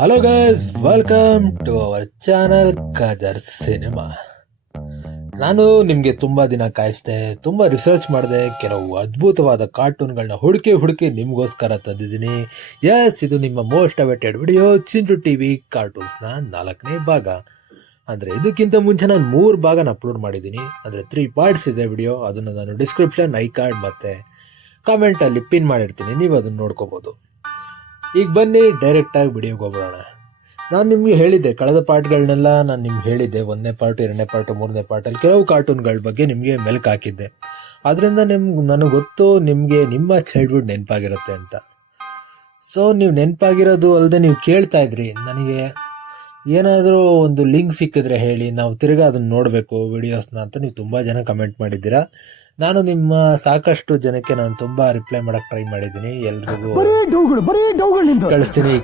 Hello guys, welcome to our channel Kadar cinema. ನಾನು ನಿಮಗೆ ತುಂಬಾ ದಿನ ಕಾಯಿಸ್ದೆ, ತುಂಬಾ ರಿಸರ್ಚ್ ಮಾಡಿದೆ, ಕೆಲವು ಅದ್ಭುತವಾದ ಕಾರ್ಟೂನ್ಗಳನ್ನ ಹುಡುಕಿ ನಿಮಗೋಸ್ಕರ ತಂದಿದ್ದೀನಿ. ಎಸ್, ಇದು ನಿಮ್ಮ most awaited video Chintu TV ಕಾರ್ಟೂನ್ಸ್ನ 4ನೇ ಭಾಗ. ಅಂದರೆ ಇದಕ್ಕಿಂತ ಮುಂಚೆ ನಾನು 3 ಭಾಗನ ಅಪ್ಲೋಡ್ ಮಾಡಿದ್ದೀನಿ. ಅಂದರೆ 3 ಪಾರ್ಟ್ಸ್ ಇದೆ ವಿಡಿಯೋ. ಅದನ್ನು ನಾನು ಡಿಸ್ಕ್ರಿಪ್ಷನ್, ಐ ಕಾರ್ಡ್ ಮತ್ತು ಕಾಮೆಂಟಲ್ಲಿ ಪಿನ್ ಮಾಡಿರ್ತೀನಿ, ನೀವು ಅದನ್ನು ನೋಡ್ಕೋಬೋದು. ಈಗ ಬನ್ನಿ ಡೈರೆಕ್ಟಾಗಿ ವಿಡಿಯೋಗೆ ಹೋಗೋಣ. ನಾನು ನಿಮಗೆ ಹೇಳಿದ್ದೆ, ಕಳೆದ ಪಾರ್ಟ್ಗಳನ್ನೆಲ್ಲ ನಾನು ನಿಮ್ಗೆ ಹೇಳಿದ್ದೆ. 1ನೇ ಪಾರ್ಟ್, 2ನೇ ಪಾರ್ಟ್, 3ನೇ ಪಾರ್ಟಲ್ಲಿ ಕೆಲವು ಕಾರ್ಟೂನ್ಗಳ ಬಗ್ಗೆ ನಿಮಗೆ ಮೆಲ್ಕು ಹಾಕಿದ್ದೆ. ಅದರಿಂದ ನನಗೆ ಗೊತ್ತು ನಿಮಗೆ ನಿಮ್ಮ ಚೈಲ್ಡ್ಹುಡ್ ನೆನಪಾಗಿರುತ್ತೆ ಅಂತ. ಸೊ ನೀವು ನೆನಪಾಗಿರೋದು ಅಲ್ಲದೆ ನೀವು ಕೇಳ್ತಾ ಇದ್ರಿ, ನನಗೆ ಏನಾದರೂ ಒಂದು ಲಿಂಕ್ ಸಿಕ್ಕಿದ್ರೆ ಹೇಳಿ, ನಾವು ತಿರ್ಗಾ ಅದನ್ನು ನೋಡಬೇಕು ವಿಡಿಯೋಸ್ನ ಅಂತ ನೀವು ತುಂಬ ಜನ ಕಮೆಂಟ್ ಮಾಡಿದ್ದೀರಾ. ನಾನು ನಿಮ್ಮ ಸಾಕಷ್ಟು ಜನಕ್ಕೆ ನಾನು ತುಂಬಾ ರಿಪ್ಲೈ ಮಾಡಕ್ ಟ್ರೈ ಮಾಡಿದ್ದೀನಿ. ಎಲ್ರಿಗೂ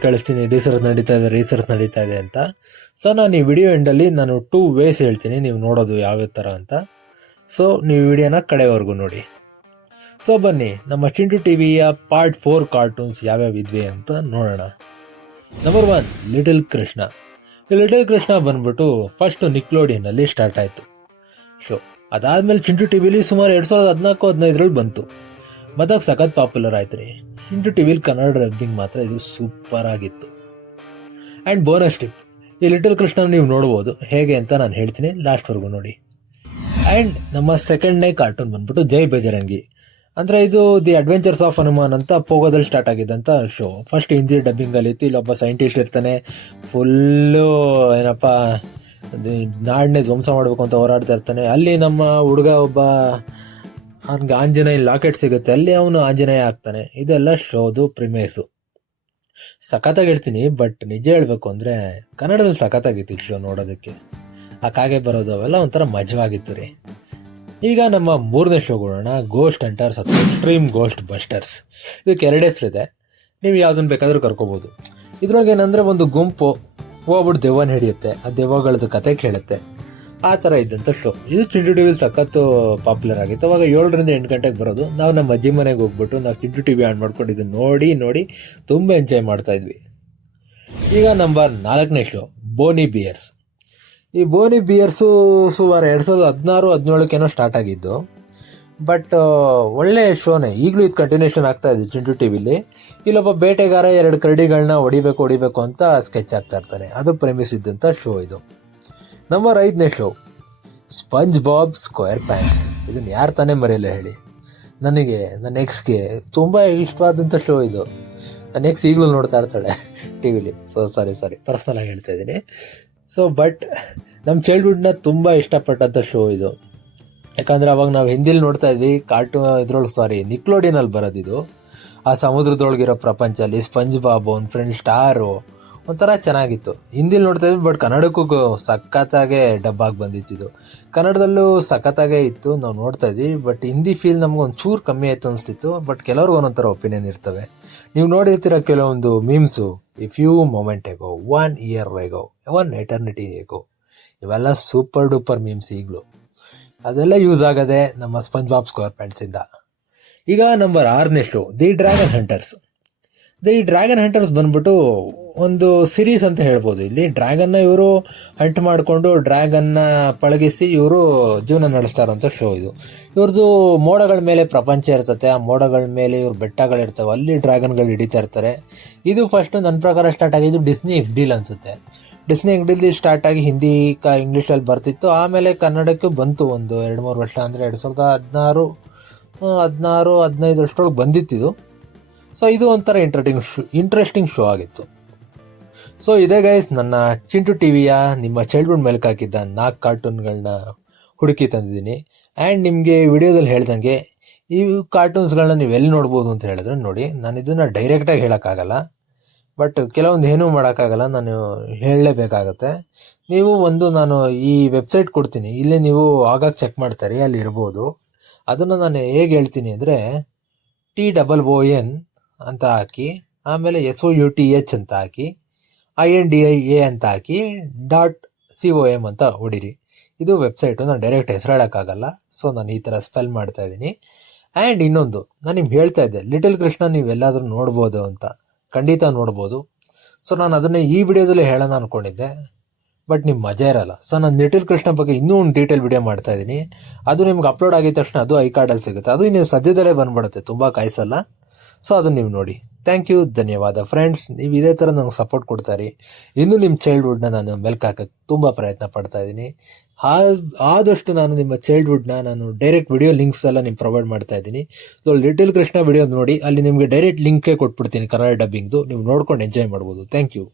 ಕಳಿಸ್ತೀನಿ ರಿಸರ್ಚ್ ನಡೀತಾ ಇದೆ ಅಂತ. ಸೊ ನಾನು ಈ ವಿಡಿಯೋ ಎಂಡಲ್ಲಿ ನಾನು 2 ವೇಸ್ ಹೇಳ್ತೀನಿ, ನೀವು ನೋಡೋದು ಯಾವ್ಯಾವ ಥರ ಅಂತ. ಸೊ ನೀವು ವಿಡಿಯೋನ ಕಡೆವರೆಗೂ ನೋಡಿ. ಸೊ ಬನ್ನಿ ನಮ್ಮ ಚಿಂಟು ಟಿವಿಯ ಪಾರ್ಟ್ 4 ಕಾರ್ಟೂನ್ಸ್ ಯಾವ್ಯಾವ ಇದ್ವಿ ಅಂತ ನೋಡೋಣ. Number 1, little Krishna. ಈ ಲಿಟಲ್ ಕೃಷ್ಣ ಬಂದ್ಬಿಟ್ಟು ಫಸ್ಟ್ ನಿಕ್ಲೋಡಿಯನ್ನಲ್ಲಿ ಸ್ಟಾರ್ಟ್ ಆಯಿತು ಶೋ. ಅದಾದ್ಮೇಲೆ ಚಿಂಟು ಟಿವಿಲಿ ಸುಮಾರು 2014-15 ಬಂತು. ಮತ್ತಾಗ ಸಖತ್ ಪಾಪ್ಯುಲರ್ ಆಯ್ತು ರೀ. ಚಿಂಟು ಟಿವಿಲಿ ಕನ್ನಡ ಡಬ್ಬಿಂಗ್ ಮಾತ್ರ ಇದು ಸೂಪರ್ ಆಗಿತ್ತು. ಆ್ಯಂಡ್ ಬೋನಸ್ ಟಿಪ್, ಈ ಲಿಟಲ್ ಕೃಷ್ಣ ನೀವು ನೋಡ್ಬೋದು, ಹೇಗೆ ಅಂತ ನಾನು ಹೇಳ್ತೀನಿ, ಲಾಸ್ಟ್ವರೆಗೂ ನೋಡಿ. ಆ್ಯಂಡ್ ನಮ್ಮ 2ನೇ ಕಾರ್ಟೂನ್ ಬಂದ್ಬಿಟ್ಟು ಜೈ ಬಜರಂಗಿ. ಅಂದರೆ ಇದು ದಿ ಅಡ್ವೆಂಚರ್ಸ್ ಆಫ್ ಹನುಮಾನ್ ಅಂತ ಪೋಗೋದಲ್ಲಿ ಸ್ಟಾರ್ಟ್ ಆಗಿದ್ದಂಥ ಶೋ. ಫಸ್ಟ್ ಹಿಂದಿ ಡಬ್ಬಿಂಗಲ್ಲಿ ಇತ್ತು. ಇಲ್ಲೊಬ್ಬ ಸೈಂಟಿಸ್ಟ್ ಇರ್ತಾನೆ, ಫುಲ್ಲು ಏನಪ್ಪ ನಾಡನ್ನೇ ಧ್ವಂಸ ಮಾಡಬೇಕು ಅಂತ ಹೋರಾಡ್ತಾ ಇರ್ತಾನೆ. ಅಲ್ಲಿ ನಮ್ಮ ಹುಡುಗ ಒಬ್ಬ, ಅವನಿಗೆ ಆಂಜನೇಯ ಲಾಕೆಟ್ ಸಿಗುತ್ತೆ, ಅಲ್ಲಿ ಅವನು ಆಂಜನೇಯ ಆಗ್ತಾನೆ. ಇದೆಲ್ಲ ಶೋದು ಪ್ರಿಮೇಸು. ಸಖತ್ತಾಗಿ ಹೇಳ್ತೀನಿ, ಬಟ್ ನಿಜ ಹೇಳ್ಬೇಕು ಅಂದರೆ ಕನ್ನಡದಲ್ಲಿ ಸಖತ್ತಾಗಿತ್ತು ಈ ಶೋ ನೋಡೋದಕ್ಕೆ. ಆ ಕಾಗೆ ಬರೋದು ಅವೆಲ್ಲ ಒಂಥರ ಮಜವಾಗಿತ್ತು ರೀ. ಈಗ ನಮ್ಮ 3ನೇ ಶೋಗಳನ್ನ ಗೋಸ್ಟ್ ಹಂಟರ್ಸ್ ಅಥವಾ ಎಕ್ಸ್ಟ್ರೀಮ್ ಗೋಸ್ಟ್ ಬಸ್ಟರ್ಸ್. ಇದಕ್ಕೆ 2 ಹೆಸರಿದೆ, ನೀವು ಯಾವುದನ್ನು ಬೇಕಾದರೂ ಕರ್ಕೋಬೋದು. ಇದ್ರೊಳಗೆ ಏನಂದರೆ ಒಂದು ಗುಂಪು ಹೋಗ್ಬಿಟ್ಟು ದೆವ್ವನ ಹಿಡಿಯುತ್ತೆ, ಆ ದೆವ್ವಗಳದ್ದು ಕತೆ ಕೇಳುತ್ತೆ, ಆ ಥರ ಇದ್ದಂಥ ಶೋ. ಇದು ಚಿಂಟು ಟಿವಿಲಿ ಸಖತ್ತು ಪಾಪ್ಯುಲರ್ ಆಗಿತ್ತು. ಅವಾಗ 7ರಿಂದ 8 ಗಂಟೆಗೆ ಬರೋದು. ನಾವು ನಮ್ಮ ಅಜ್ಜಿ ಮನೆಗೆ ಹೋಗ್ಬಿಟ್ಟು ನಾವು ಚಿಂಟು ಟಿವಿ ಆನ್ ಮಾಡ್ಕೊಂಡು ಇದು ನೋಡಿ ತುಂಬ ಎಂಜಾಯ್ ಮಾಡ್ತಾ ಇದ್ವಿ. ಈಗ ನಂಬರ್ 4ನೇ ಶೋ ಬೋನಿ ಬಿಯರ್ಸ್. ಈ ಬೋನಿ ಬಿಯರ್ಸು ಸುಮಾರು 2016-17 ಸ್ಟಾರ್ಟ್ ಆಗಿದ್ದು. ಬಟ್ ಒಳ್ಳೆ ಶೋನೇ, ಈಗಲೂ ಇದು ಕಂಟಿನ್ಯೂಷನ್ ಆಗ್ತಾ ಇದೆ ಚಿಂಟು ಟಿವಿಲಿ. ಇಲ್ಲೊಬ್ಬ ಬೇಟೆಗಾರ 2 ಕರಡಿಗಳನ್ನ ಹೊಡಿಬೇಕು ಅಂತ ಸ್ಕೆಚ್ ಆಗ್ತಾ ಇರ್ತಾನೆ. ಅದು ಪ್ರೆಮಿಸ್ ಇದ್ದಂಥ ಶೋ ಇದು. ನಂಬರ್ 5ನೇ show sponge Bob square pants. ಇದನ್ನು ಯಾರು ತಾನೇ ಮರೆಯಲ್ಲ ಹೇಳಿ. ನನಗೆ ನನ್ನ ಎಕ್ಸ್ಗೆ ತುಂಬ ಇಷ್ಟವಾದಂಥ ಶೋ ಇದು. ನನ್ನ ಎಕ್ಸ್ ಈಗಲೂ ನೋಡ್ತಾ ಇರ್ತಾಳೆ ಟಿವಿಲಿ. ಸೊ ಸಾರಿ ಪರ್ಸ್ನಲ್ ಆಗಿ ಹೇಳ್ತಾ ಇದ್ದೀನಿ. ಸೊ ಬಟ್ ನಮ್ಮ ಚೈಲ್ಡ್ಹುಡ್ನ ತುಂಬ ಇಷ್ಟಪಟ್ಟಂಥ ಶೋ ಇದು. ಯಾಕಂದರೆ ಅವಾಗ ನಾವು ಹಿಂದಿಲಿ ನೋಡ್ತಾ ಇದ್ವಿ, ನಿಕ್ಲೋಡಿಯನಲ್ಲಿ ಬರೋದಿದು. ಆ ಸಮುದ್ರದೊಳಗಿರೋ ಪ್ರಪಂಚ, ಅಲ್ಲಿ ಸ್ಪಂಜ್ ಬಾಬು, ಒಂದು ಫ್ರೆಂಡ್ ಸ್ಟಾರು, ಒಂಥರ ಚೆನ್ನಾಗಿತ್ತು. ಹಿಂದಿಲಿ ನೋಡ್ತಾ ಇದ್ವಿ, ಬಟ್ ಕನ್ನಡಕ್ಕೂ ಸಖತ್ತಾಗೆ ಡಬ್ಬಾಗಿ ಬಂದಿತ್ತು. ಕನ್ನಡದಲ್ಲೂ ಸಖತ್ತಾಗೇ ಇತ್ತು, ನಾವು ನೋಡ್ತಾ ಇದ್ವಿ. ಬಟ್ ಹಿಂದಿ ಫೀಲ್ ನಮ್ಗೆ ಒಂಚೂರು ಕಮ್ಮಿ ಆಯಿತು ಅನಿಸ್ತಿತ್ತು. ಬಟ್ ಕೆಲವ್ರಿಗೆ ಒಂದೊಂಥರ ಒಪಿನಿಯನ್ ಇರ್ತವೆ. ನೀವು ನೋಡಿರ್ತೀರ ಕೆಲವೊಂದು memes, a few moment ago, 1 year ago, 1 eternity ago, ಇವೆಲ್ಲ ಸೂಪರ್ ಡೂಪರ್ ಮೀಮ್ಸ್ ಈಗಲೂ. ಅದೆಲ್ಲ ಯೂಸ್ ಆಗದೆ ನಮ್ಮ ಸ್ಪಂಜ್ ಬಾಬ್ ಸ್ಕ್ವೇರ್ ಪ್ಯಾಂಟ್ಸಿಂದ. ಈಗ ನಂಬರ್ 6ನೇ show the dragon hunters. The dragon hunters ಬಂದ್ಬಿಟ್ಟು ಒಂದು ಸಿರೀಸ್ ಅಂತ ಹೇಳ್ಬೋದು. ಇಲ್ಲಿ ಡ್ರ್ಯಾಗನ್ನ ಇವರು ಹಂಟ್ ಮಾಡಿಕೊಂಡು ಡ್ರ್ಯಾಗನ್ನ ಪಳಗಿಸಿ ಇವರು ಜೀವನ ನಡೆಸ್ತಾ ಇರೋಂಥ ಶೋ ಇದು. ಇವ್ರದ್ದು ಮೋಡಗಳ ಮೇಲೆ ಪ್ರಪಂಚ ಇರ್ತದೆ, ಆ ಮೋಡಗಳ ಮೇಲೆ ಇವ್ರ ಬೆಟ್ಟಗಳಿರ್ತವೆ, ಅಲ್ಲಿ ಡ್ರ್ಯಾಗನ್ಗಳು ಹಿಡಿತಾ ಇರ್ತಾರೆ. ಇದು ಫಸ್ಟ್ ನನ್ನ ಪ್ರಕಾರ ಸ್ಟಾರ್ಟ್ ಆಗಿದ್ದು ಡಿಸ್ನಿ XD ಅನಿಸುತ್ತೆ. ಡಿಸ್ನಿ XD ಸ್ಟಾರ್ಟ್ ಆಗಿ ಹಿಂದಿ ಇಂಗ್ಲೀಷಲ್ಲಿ ಬರ್ತಿತ್ತು. ಆಮೇಲೆ ಕನ್ನಡಕ್ಕೆ ಬಂತು ಒಂದು 2-3 ವರ್ಷ, ಅಂದರೆ 2016-15 ಅಷ್ಟರೊಳಗೆ ಬಂದಿತ್ತಿದು. ಸೊ ಇದು ಒಂಥರ ಇಂಟ್ರೆಸ್ಟಿಂಗ್ ಶೋ ಆಗಿತ್ತು. ಸೊ ಇದೇ ಗೈಸ್ ನನ್ನ ಚಿಂಟು ಟಿವಿಯ ನಿಮ್ಮ ಚೈಲ್ಡ್ಹುಡ್ ಮೆಲ್ಕು ಹಾಕಿದ್ದ 4 ಕಾರ್ಟೂನ್ಗಳನ್ನ ಹುಡುಕಿ ತಂದಿದ್ದೀನಿ. ಆ್ಯಂಡ್ ನಿಮಗೆ ವಿಡಿಯೋದಲ್ಲಿ ಹೇಳ್ದಂಗೆ ಈ ಕಾರ್ಟೂನ್ಸ್ಗಳನ್ನ ನೀವು ಎಲ್ಲಿ ನೋಡ್ಬೋದು ಅಂತ ಹೇಳಿದ್ರೆ ನೋಡಿ. ನಾನು ಇದನ್ನು ಡೈರೆಕ್ಟಾಗಿ ಹೇಳೋಕ್ಕಾಗಲ್ಲ, ಬಟ್ ಕೆಲವೊಂದು ಏನೂ ಮಾಡೋಕ್ಕಾಗಲ್ಲ, ನಾನು ಹೇಳಲೇಬೇಕಾಗತ್ತೆ. ನೀವು ನಾನು ಈ ವೆಬ್ಸೈಟ್ ಕೊಡ್ತೀನಿ, ಇಲ್ಲಿ ನೀವು ಆಗಾಗ ಚೆಕ್ ಮಾಡ್ತಾರೆ, ಅಲ್ಲಿ ಇರ್ಬೋದು. ಅದನ್ನು ನಾನು ಹೇಗೆ ಹೇಳ್ತೀನಿ ಅಂದರೆ TOON ಅಂತ ಹಾಕಿ, ಆಮೇಲೆ SOUTH ಅಂತ ಹಾಕಿ, INDIA ಅಂತ ಹಾಕಿ .com ಅಂತ ಹೊಡಿರಿ. ಇದು ವೆಬ್ಸೈಟು. ನಾನು ಡೈರೆಕ್ಟ್ ಹೆಸರು ಹೇಳೋಕ್ಕಾಗಲ್ಲ, ಸೊ ನಾನು ಈ ಥರ ಸ್ಪೆಲ್ ಮಾಡ್ತಾ ಇದ್ದೀನಿ. ಆ್ಯಂಡ್ ಇನ್ನೊಂದು ನಾನು ನಿಮ್ಗೆ ಹೇಳ್ತಾ ಇದ್ದೆ, ಲಿಟಲ್ ಕೃಷ್ಣ ನೀವೆಲ್ಲಾದರೂ ನೋಡ್ಬೋದು ಅಂತ. ಖಂಡಿತ ನೋಡ್ಬೋದು. ಸೊ ನಾನು ಅದನ್ನೇ ಈ ವಿಡಿಯೋದಲ್ಲಿ ಹೇಳೋಣ ಅಂದ್ಕೊಂಡಿದ್ದೆ, ಬಟ್ ನಿಮ್ಗೆ ಮಜಾ ಇರಲ್ಲ. ಸೊ ನಾನು ಲಿಟಲ್ ಕೃಷ್ಣ ಬಗ್ಗೆ ಇನ್ನೂ ಒಂದು ಡೀಟೇಲ್ ವಿಡಿಯೋ ಮಾಡ್ತಾ ಇದ್ದೀನಿ. ಅದು ನಿಮ್ಗೆ ಅಪ್ಲೋಡ್ ಆಗಿದ ತಕ್ಷಣ ಅದು ಐ ಕಾರ್ಡಲ್ಲಿ ಸಿಗುತ್ತೆ. ಅದು ನೀವು ಸದ್ಯದಲ್ಲೇ ಬಂದ್ಬಿಡುತ್ತೆ, ತುಂಬ ಕಾಯಿಸಲ್ಲ. ಸೊ ಅದನ್ನು ನೀವು ನೋಡಿ. ಥ್ಯಾಂಕ್ ಯು, ಧನ್ಯವಾದ ಫ್ರೆಂಡ್ಸ್. ನೀವು ಇದೇ ಥರ ನನಗೆ ಸಪೋರ್ಟ್ ಕೊಡ್ತಾರೆ. ಇನ್ನೂ ನಿಮ್ಮ ಚೈಲ್ಡ್ಹುಡ್ನ ನಾನು ಮೆಲ್ಕ್ ಹಾಕೋಕ್ಕೆ ತುಂಬ ಪ್ರಯತ್ನ ಪಡ್ತಾ ಇದ್ದೀನಿ. ಆದಷ್ಟು ನಾನು ನಿಮ್ಮ ಚೈಲ್ಡ್ಹುಡ್ನ ನಾನು ಡೈರೆಕ್ಟ್ ವಿಡಿಯೋ ಲಿಂಕ್ಸ್ ಎಲ್ಲ ನಿಮ್ಗೆ ಪ್ರೊವೈಡ್ ಮಾಡ್ತಾ ಇದ್ದೀನಿ. ಸೊ ಲಿಟಲ್ ಕೃಷ್ಣ ವಿಡಿಯೋ ನೋಡಿ, ಅಲ್ಲಿ ನಿಮಗೆ ಡೈರೆಕ್ಟ್ ಲಿಂಕೇ ಕೊಟ್ಬಿಡ್ತೀನಿ ಕನ್ನಡ ಡಬ್ಬಿಂಗ್ದು. ನೀವು ನೋಡ್ಕೊಂಡು ಎಂಜಾಯ್ ಮಾಡ್ಬೋದು. Thank you.